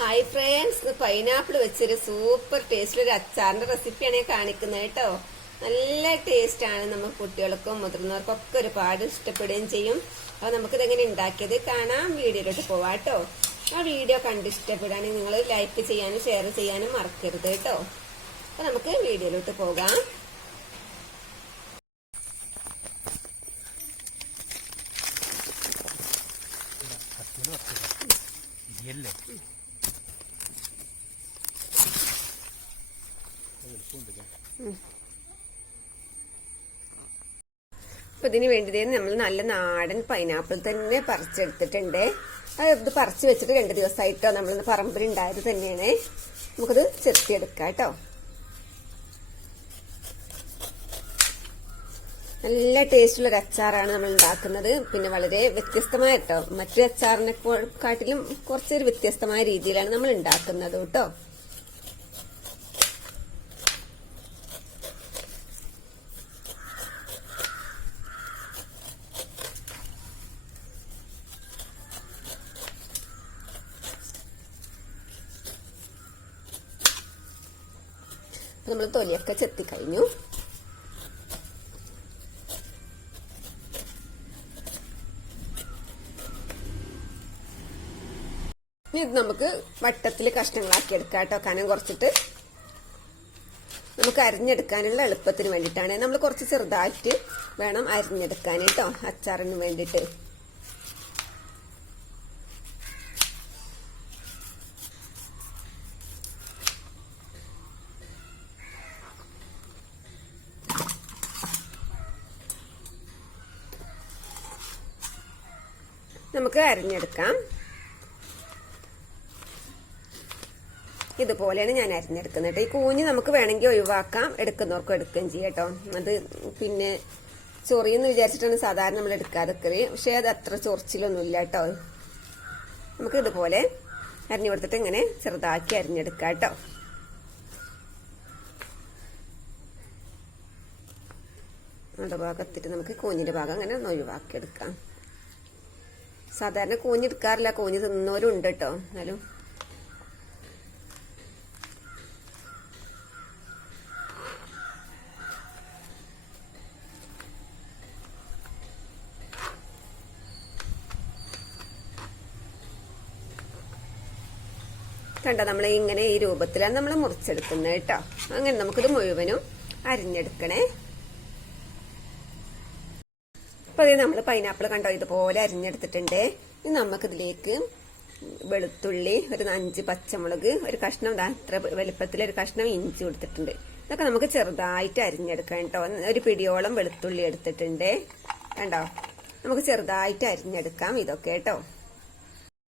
Hi friends, pineapple വെച്ചൊരു super ടേസ്റ്റിലൊരു അച്ചാറിന്റെ റെസിപ്പിയാണ് കാണിക്കുന്നത് കേട്ടോ. നല്ല ടേസ്റ്റ് ആണ്. നമുക്ക് കുട്ടികൾക്കും മുതിർന്നവർക്കും ഒക്കെ ഒരുപാട് ഇഷ്ടപ്പെടുകയും ചെയ്യും. അപ്പൊ നമുക്കിതെങ്ങനെ ഉണ്ടാക്കിയത് കാണാം. വീഡിയോയിലോട്ട് പോവാം കേട്ടോ. ആ വീഡിയോ കണ്ട് ഇഷ്ടപ്പെടുകയാണെങ്കിൽ നിങ്ങൾ ലൈക്ക് ചെയ്യാനും ഷെയർ ചെയ്യാനും മറക്കരുത് കേട്ടോ. അപ്പൊ നമുക്ക് വീഡിയോയിലോട്ട് പോകാം. അപ്പൊ ഇതിന് വേണ്ടി നമ്മൾ നല്ല നാടൻ പൈനാപ്പിൾ തന്നെ പറിച്ചെടുത്തിട്ടുണ്ട്. ഇത് പറിച്ചു വെച്ചിട്ട് 2 ദിവസമായിട്ടോ നമ്മൾ പറമ്പിലുണ്ടായത് തന്നെയാണ്. നമുക്കത് ചെത്തിയെടുക്കാം കേട്ടോ. നല്ല ടേസ്റ്റുള്ള ഒരു അച്ചാറാണ് നമ്മൾ ഉണ്ടാക്കുന്നത്. പിന്നെ വളരെ വ്യത്യസ്തമായ കേട്ടോ, മറ്റു അച്ചാറിനെ കാട്ടിലും കുറച്ചൊരു വ്യത്യസ്തമായ രീതിയിലാണ് നമ്മൾ ഉണ്ടാക്കുന്നത് കേട്ടോ. നമ്മൾ തൊലിയൊക്കെ ചെത്തിക്കഴിഞ്ഞു. ഇനി ഇത് നമുക്ക് വട്ടത്തിൽ കഷ്ണങ്ങളാക്കി എടുക്കാം കേട്ടോ. കനം കുറച്ചിട്ട് നമുക്ക് അരിഞ്ഞെടുക്കാനുള്ള എളുപ്പത്തിന് വേണ്ടിയിട്ടാണ്. നമ്മൾ കുറച്ച് ചെറുതായിട്ട് വേണം അരിഞ്ഞെടുക്കാൻ കേട്ടോ, അച്ചാറിന് വേണ്ടിയിട്ട്. നമുക്ക് അരിഞ്ഞെടുക്കാം. ഇതുപോലെയാണ് ഞാൻ അരിഞ്ഞെടുക്കുന്നത്. ഈ കൂഞ്ഞ് നമുക്ക് വേണമെങ്കിൽ ഒഴിവാക്കാം, എടുക്കുന്നവർക്കും എടുക്കുകയും ചെയ്യാം കേട്ടോ. അത് പിന്നെ ചൊറിയെന്ന് വിചാരിച്ചിട്ടാണ് സാധാരണ നമ്മൾ എടുക്കാതൊക്കെ, പക്ഷെ അത് അത്ര ചൊറിച്ചിലൊന്നുമില്ല കേട്ടോ. നമുക്ക് ഇതുപോലെ അരിഞ്ഞു കൊടുത്തിട്ട് ഇങ്ങനെ ചെറുതാക്കി അരിഞ്ഞെടുക്കാം കേട്ടോ. ഭാഗത്തിട്ട് നമുക്ക് കൂഞ്ഞിന്റെ ഭാഗം അങ്ങനെ ഒഴിവാക്കി എടുക്കാം. സാധാരണ കൂഞ്ഞെടുക്കാറില്ല, കൂഞ്ഞ് തിന്നവരും ഉണ്ട് കേട്ടോ. എന്നാലും കണ്ട നമ്മൾ ഇങ്ങനെ ഈ രൂപത്തിലാണ് നമ്മൾ മുറിച്ചെടുക്കുന്നത് കേട്ടോ. അങ്ങനെ നമുക്കിത് മുഴുവനും അരിഞ്ഞെടുക്കണേ. അപ്പൊ അത് നമ്മൾ പൈനാപ്പിൾ കണ്ടോ ഇതുപോലെ അരിഞ്ഞെടുത്തിട്ടുണ്ട്. ഇനി നമുക്കിതിലേക്ക് വെളുത്തുള്ളി, ഒരു 5 പച്ചമുളക്, ഒരു കഷ്ണം ഇത്ര വലുപ്പത്തിൽ ഒരു കഷ്ണം ഇഞ്ചി കൊടുത്തിട്ടുണ്ട്. ഇതൊക്കെ നമുക്ക് ചെറുതായിട്ട് അരിഞ്ഞെടുക്കാം കേട്ടോ. ഒരു പിടിയോളം വെളുത്തുള്ളി എടുത്തിട്ടുണ്ട് കണ്ടോ. നമുക്ക് ചെറുതായിട്ട് അരിഞ്ഞെടുക്കാം ഇതൊക്കെ കേട്ടോ.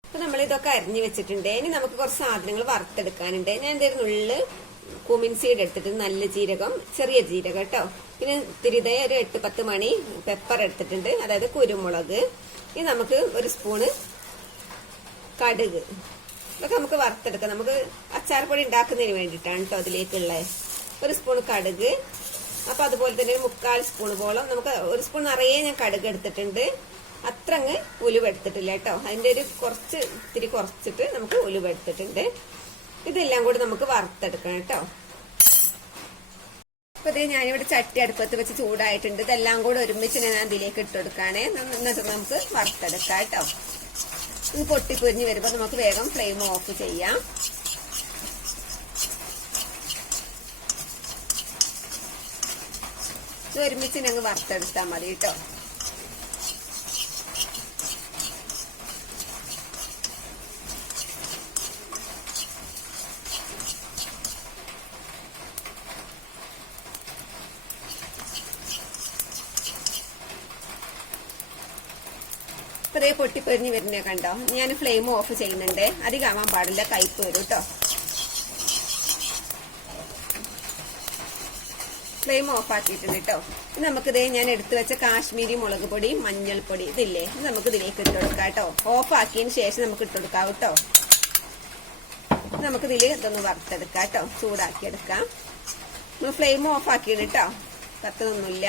അപ്പൊ നമ്മൾ ഇതൊക്കെ അരിഞ്ഞു വെച്ചിട്ടുണ്ട്. ഇനി നമുക്ക് കുറച്ച് സാധനങ്ങൾ വറുത്തെടുക്കാനുണ്ട്. ഞാൻ എന്തായിരുന്നു ഉള്ളിൽ കുമിൻ സീഡ് എടുത്തിട്ട്, നല്ല ജീരകം, ചെറിയ ജീരകം കേട്ടോ. പിന്നെ തിരിതേ ഒരു 8-10 മണി പെപ്പർ എടുത്തിട്ടുണ്ട്, അതായത് കുരുമുളക്. ഇനി നമുക്ക് ഒരു സ്പൂണ് കടുക്, ഇതൊക്കെ നമുക്ക് വറുത്തെടുക്കാം. നമുക്ക് അച്ചാർ പൊടി ഉണ്ടാക്കുന്നതിന് വേണ്ടിയിട്ടാണ് കേട്ടോ അതിലേക്കുള്ള. ഒരു സ്പൂൺ കടുക്. അപ്പൊ അതുപോലെ തന്നെ 1/4 സ്പൂണോളം, നമുക്ക് ഒരു സ്പൂൺ നിറയെ ഞാൻ കടുക് എടുത്തിട്ടുണ്ട്. അത്ര അങ്ങ് ഉലുവ എടുത്തിട്ടില്ല കേട്ടോ. അതിന്റെ ഒരു ഇത്തിരി കുറച്ചിട്ട് നമുക്ക് ഉലുവ എടുത്തിട്ടുണ്ട്. ഇതെല്ലാം കൂടി നമുക്ക് വറുത്തെടുക്കണം കേട്ടോ. അപ്പൊ ഇത് ഞാനിവിടെ ചട്ടി അടുപ്പത്ത് വെച്ച് ചൂടായിട്ടുണ്ട്. ഇതെല്ലാം കൂടെ ഒരുമിച്ച് ഞാൻ അതിലേക്ക് ഇട്ടുകൊടുക്കാണേ. എന്നിട്ട് നമുക്ക് വറുത്തെടുക്കാം കേട്ടോ. ഇത് പൊട്ടിപ്പൊരിഞ്ഞ് വരുമ്പോ നമുക്ക് വേഗം ഫ്ലെയിം ഓഫ് ചെയ്യാം. ഇത് ഒരുമിച്ച് ഞങ്ങൾ വറുത്തെടുത്താൽ മതി കേട്ടോ. അതേ പൊട്ടിപ്പൊരിഞ്ഞ് വരുന്നേ കണ്ടോ. ഞാൻ ഫ്ലെയിം ഓഫ് ചെയ്യുന്നുണ്ട്, അധികം ആവാൻ പാടില്ല, കയ്പ്പ് വരും കേട്ടോ. ഫ്ലെയിം ഓഫ് ആക്കിയിട്ടുണ്ട് കേട്ടോ. നമുക്കിതേ ഞാൻ എടുത്തു വെച്ച കാശ്മീരി മുളക് പൊടി, മഞ്ഞൾപ്പൊടി ഇതില്ലേ, ഇത് നമുക്ക് ഇതിലേക്ക് ഇട്ടുകൊടുക്കാം കേട്ടോ. ഓഫ് ആക്കിയതിന് ശേഷം നമുക്ക് ഇട്ടുകൊടുക്കാം കേട്ടോ. നമുക്കിതിൽ ഇതൊന്ന് വറുത്തെടുക്കാം കേട്ടോ, ചൂടാക്കിയെടുക്കാം. ഫ്ലെയിം ഓഫ് ആക്കിയിട് കേട്ടോ, കത്തുന്നൊന്നുമില്ല.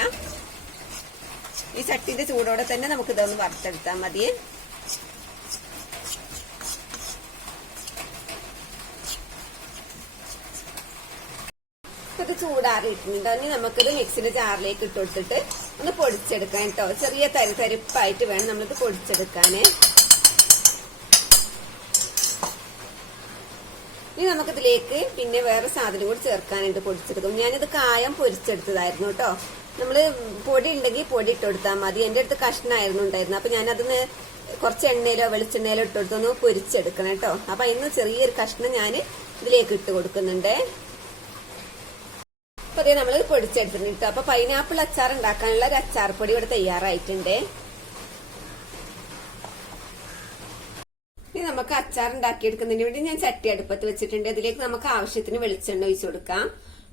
ഈ ചട്ടിന്റെ ചൂടോടെ തന്നെ നമുക്ക് ഇതൊന്ന് വറുത്തെടുത്താൽ മതി. ഇത് ചൂടാറിയിട്ടുണ്ട്. ഇനി നമുക്കിത് മിക്സിയുടെ ജാറിലേക്ക് ഇട്ട് കൊടുത്തിട്ട് ഒന്ന് പൊടിച്ചെടുക്കാൻ കേട്ടോ. ചെറിയ തരിപ്പായിട്ട് വേണം നമ്മളിത് പൊടിച്ചെടുക്കാന്. ഇനി നമുക്കിതിലേക്ക് പിന്നെ വേറെ സാധനം കൂടി ചേർക്കാനുണ്ട് പൊടിച്ചെടുക്കും. ഞാനിത് കായം പൊരിച്ചെടുത്തതായിരുന്നു കേട്ടോ. നമ്മള് പൊടി ഉണ്ടെങ്കിൽ പൊടി ഇട്ട് കൊടുത്താൽ മതി. എന്റെ അടുത്ത് കഷ്ണമായിരുന്നു ഉണ്ടായിരുന്നു. അപ്പൊ ഞാനതിന് കുറച്ച് എണ്ണയിലോ വെളിച്ചെണ്ണയിലോ ഇട്ട് കൊടുത്തൊന്ന് പൊരിച്ചെടുക്കണം കേട്ടോ. അപ്പൊ അതിന് ചെറിയൊരു കഷ്ണം ഞാൻ ഇതിലേക്ക് ഇട്ട് കൊടുക്കുന്നുണ്ട്. അപ്പൊ അതേ നമ്മൾ പൊടിച്ചെടുത്തിട്ടുണ്ട് കേട്ടോ. അപ്പൊ പൈനാപ്പിൾ അച്ചാർ ഉണ്ടാക്കാനുള്ള ഒരു അച്ചാർ പൊടി ഇവിടെ തയ്യാറായിട്ടുണ്ട്. ഇനി നമുക്ക് അച്ചാർ ഉണ്ടാക്കിയെടുക്കുന്നതിന് വേണ്ടി ഞാൻ ചട്ടി അടുപ്പത്ത് വെച്ചിട്ടുണ്ട്. ഇതിലേക്ക് നമുക്ക് ആവശ്യത്തിന് വെളിച്ചെണ്ണ ഒഴിച്ചു കൊടുക്കാം.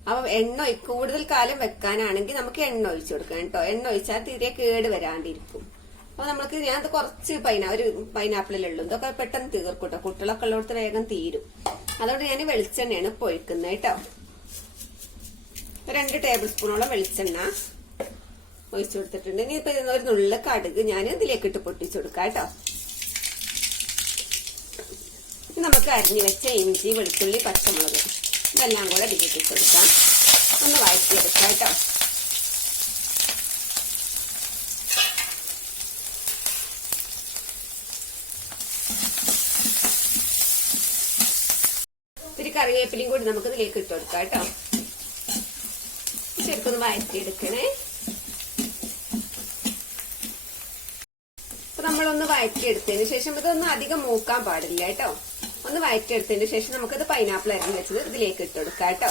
അപ്പൊ എണ്ണ കൂടുതൽ കാലം വെക്കാനാണെങ്കിൽ നമുക്ക് എണ്ണ ഒഴിച്ചു കൊടുക്കാം കേട്ടോ. എണ്ണ ഒഴിച്ചാൽ തീരെ കേട് വരാണ്ടിരിക്കും. അപ്പൊ നമുക്ക് ഞാൻ കുറച്ച് ഒരു പൈനാപ്പിളിലുള്ളൂ. ഇതൊക്കെ പെട്ടെന്ന് തീർക്കും കേട്ടോ. കുട്ടികളൊക്കെ ഉള്ളിടത്ത് വേഗം തീരും. അതുകൊണ്ട് ഞാൻ വെളിച്ചെണ്ണയാണ് ഇപ്പൊ ഒഴിക്കുന്നത് കേട്ടോ. 2 ടേബിൾ സ്പൂണോളം വെളിച്ചെണ്ണ ഒഴിച്ചു കൊടുത്തിട്ടുണ്ട്. ഇനി ഇപ്പൊ ഒരു നുള്ള കടുക് ഞാൻ ഇതിലേക്ക് ഇട്ട് പൊട്ടിച്ചു കൊടുക്കാം കേട്ടോ. നമുക്ക് അരിഞ്ഞു വെച്ച ഇഞ്ചി, വെളുത്തുള്ളി, പച്ചമുളക് ഇതെല്ലാം കൂടെ ഇതിലേക്ക് ഇട്ട് കൊടുക്കാം. ഒന്ന് വഴറ്റിയെടുക്കാം കേട്ടോ. ഇത്തിരി കറിവേപ്പിലയും കൂടി നമുക്ക് ഇതിലേക്ക് ഇട്ട് കൊടുക്കാം കേട്ടോ. ശരിക്കൊന്ന് വഴറ്റിയെടുക്കണേ. അപ്പൊ നമ്മളൊന്ന് വഴറ്റിയെടുത്തതിന് ശേഷം ഇതൊന്നും അധികം മൂക്കാൻ പാടില്ല കേട്ടോ. ഒന്ന് വഴറ്റിയെടുത്തതിന് ശേഷം നമുക്കത് പൈനാപ്പിൾ അരിഞ്ഞ് വെച്ചത് ഇതിലേക്ക് ഇട്ട് കൊടുക്കാം കേട്ടോ.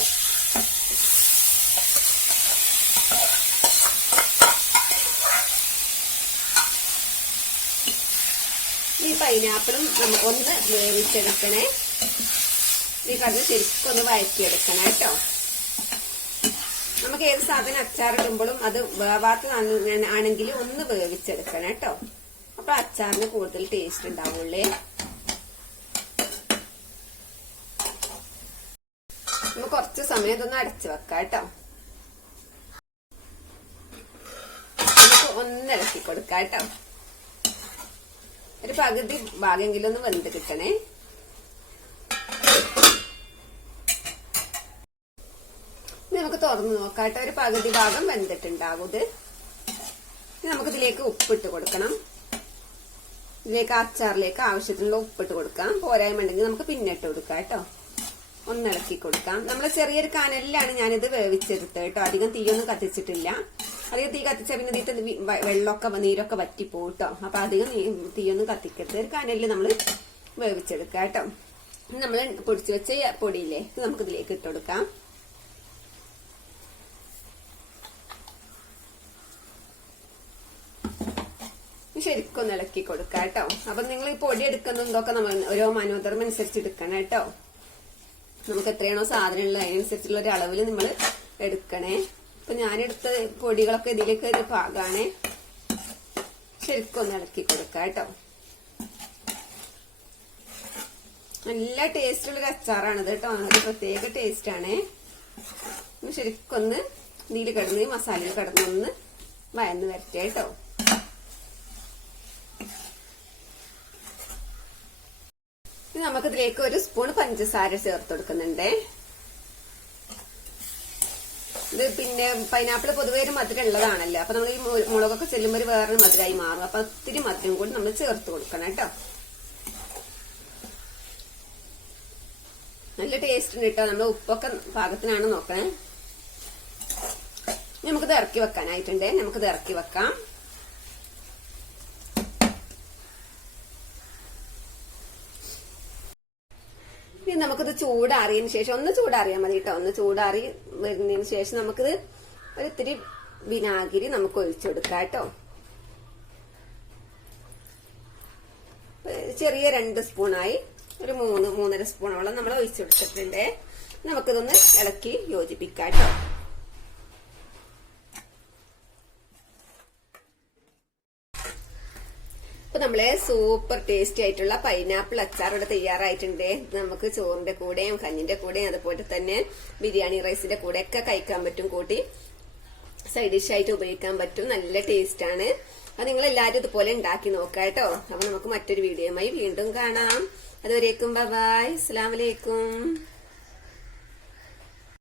ഈ പൈനാപ്പിളും നമുക്ക് ഒന്ന് വേവിച്ചെടുക്കണേ. ഈ കടന്ന് ശരിക്കും ഒന്ന് വഴറ്റിയെടുക്കണം കേട്ടോ. നമുക്ക് ഏത് സാധനം അച്ചാറിടുമ്പോഴും അത് വേവാത്ത ആണെങ്കിൽ ഒന്ന് വേവിച്ചെടുക്കണം കേട്ടോ. അപ്പൊ അച്ചാറിന് കൂടുതൽ ടേസ്റ്റ് ഉണ്ടാവുള്ളേ. നമുക്ക് കുറച്ച് സമയം ഇതൊന്ന് അടച്ചു വെക്കാം കേട്ടോ. നമുക്ക് ഒന്ന് ഇളക്കി കൊടുക്കാം കേട്ടോ. ഒരു പകുതി ഭാഗമെങ്കിലും ഒന്ന് വെന്ത് കിട്ടണേ. നമുക്ക് തുറന്ന് നോക്കാം കേട്ടോ. ഒരു പകുതി ഭാഗം വെന്തിട്ടുണ്ടാകും ഇത്. നമുക്ക് ഇതിലേക്ക് ഉപ്പിട്ട് കൊടുക്കണം. ഇതിലേക്ക് അച്ചാറിലേക്ക് ആവശ്യത്തിനുള്ള ഉപ്പിട്ട് കൊടുക്കാം. പോരായ്മയുണ്ടെങ്കിൽ നമുക്ക് പിന്നെ ഇട്ട് കൊടുക്കാം കേട്ടോ. ഒന്നിളക്കി കൊടുക്കാം. നമ്മൾ ചെറിയൊരു കനലിലാണ് ഞാനിത് വേവിച്ചെടുത്തത് കേട്ടോ. അധികം തീയൊന്നും കത്തിച്ചിട്ടില്ല. അധികം തീ കത്തിച്ചാൽ പിന്നെ ഇതിന്റെ വെള്ളമൊക്കെ നീരൊക്കെ വറ്റിപ്പോകും കേട്ടോ. അപ്പൊ അധികം തീയൊന്നും കത്തിക്കരുത്. ഒരു കനലിൽ നമ്മൾ വേവിച്ചെടുക്കാം കേട്ടോ. നമ്മൾ പൊടിച്ചു വെച്ച പൊടിയില്ലേ ഇത് നമുക്ക് ഇതിലേക്ക് ഇട്ട് കൊടുക്കാം. ശരിക്കും ഒന്ന് ഇളക്കി കൊടുക്കാം കേട്ടോ. അപ്പൊ നിങ്ങൾ ഈ പൊടി എടുക്കുന്നതൊക്കെ നമ്മൾ ഓരോ മനോധർമ്മം അനുസരിച്ച് എടുക്കണം കേട്ടോ. നമുക്ക് എത്രയാണോ സാധനം ഉള്ളത് അതിനനുസരിച്ചുള്ള ഒരു അളവിൽ നമ്മൾ എടുക്കണേ. അപ്പൊ ഞാനെടുത്ത പൊടികളൊക്കെ ഇതിലേക്ക് ഒരു പാകാണേ. ശരിക്കും ഒന്ന് ഇളക്കി കൊടുക്കാം കേട്ടോ. നല്ല ടേസ്റ്റുള്ളൊരു അച്ചാറാണിത് കേട്ടോ. ഒരു പ്രത്യേക ടേസ്റ്റ് ആണേ. ശരിക്കൊന്ന് ഇതിൽ കിടന്ന് മസാലയിൽ കിടന്നൊന്ന് വയന്ന് വരട്ടെ കേട്ടോ. നമുക്കിതിലേക്ക് 1 സ്പൂൺ പഞ്ചസാര ചേർത്ത് കൊടുക്കുന്നുണ്ട്. ഇത് പിന്നെ പൈനാപ്പിൾ പൊതുവേ ഒരു മധുരം ഉള്ളതാണല്ലോ. അപ്പൊ നമ്മൾ ഈ മുളകൊക്കെ ചെല്ലുമ്പോൾ വേറൊരു മധുരമായി മാറും. അപ്പൊ ഒത്തിരി മധുരം കൂടി നമ്മൾ ചേർത്ത് കൊടുക്കണം കേട്ടോ. നല്ല ടേസ്റ്റ് ഉണ്ട് കേട്ടോ. നമ്മൾ ഉപ്പൊക്കെ പാകത്തിനാണ് നോക്കണേ. നമുക്കിത് ഇറക്കി വെക്കാനായിട്ടുണ്ട്. നമുക്കിത് ഇറക്കി വെക്കാം. ഇനി നമുക്കിത് ചൂടാറിയതിന് ശേഷം ഒന്ന് ചൂടാറിയാൽ മതി കേട്ടോ. ഒന്ന് ചൂടാറി വരുന്നതിന് ശേഷം നമുക്കിത് ഒരിത്തിരി വിനാഗിരി നമുക്ക് ഒഴിച്ചു കൊടുക്കാം കേട്ടോ. ചെറിയ 2 സ്പൂണായി ഒരു 3-3.5 സ്പൂണോളം നമ്മൾ ഒഴിച്ചു കൊടുത്തിട്ടുണ്ട്. നമുക്കിതൊന്ന് ഇളക്കി യോജിപ്പിക്കാം കേട്ടോ. അപ്പൊ നമ്മളെ സൂപ്പർ ടേസ്റ്റി ആയിട്ടുള്ള പൈനാപ്പിൾ അച്ചാർ ഇവിടെ തയ്യാറായിട്ടുണ്ട്. നമുക്ക് ചോറിന്റെ കൂടെയും കഞ്ഞിന്റെ കൂടെയും അതുപോലെ തന്നെ ബിരിയാണി റൈസിന്റെ കൂടെ ഒക്കെ കഴിക്കാൻ പറ്റും. കൂട്ടി സൈഡ് ഡിഷ് ആയിട്ട് ഉപയോഗിക്കാൻ പറ്റും. നല്ല ടേസ്റ്റ് ആണ്. അത് നിങ്ങൾ എല്ലാവരും ഇതുപോലെ ഉണ്ടാക്കി നോക്കാം കേട്ടോ. അപ്പൊ നമുക്ക് മറ്റൊരു വീഡിയോയുമായി വീണ്ടും കാണാം. അതുവരേക്കും ബൈ. അസ്സലാമു അലൈക്കും.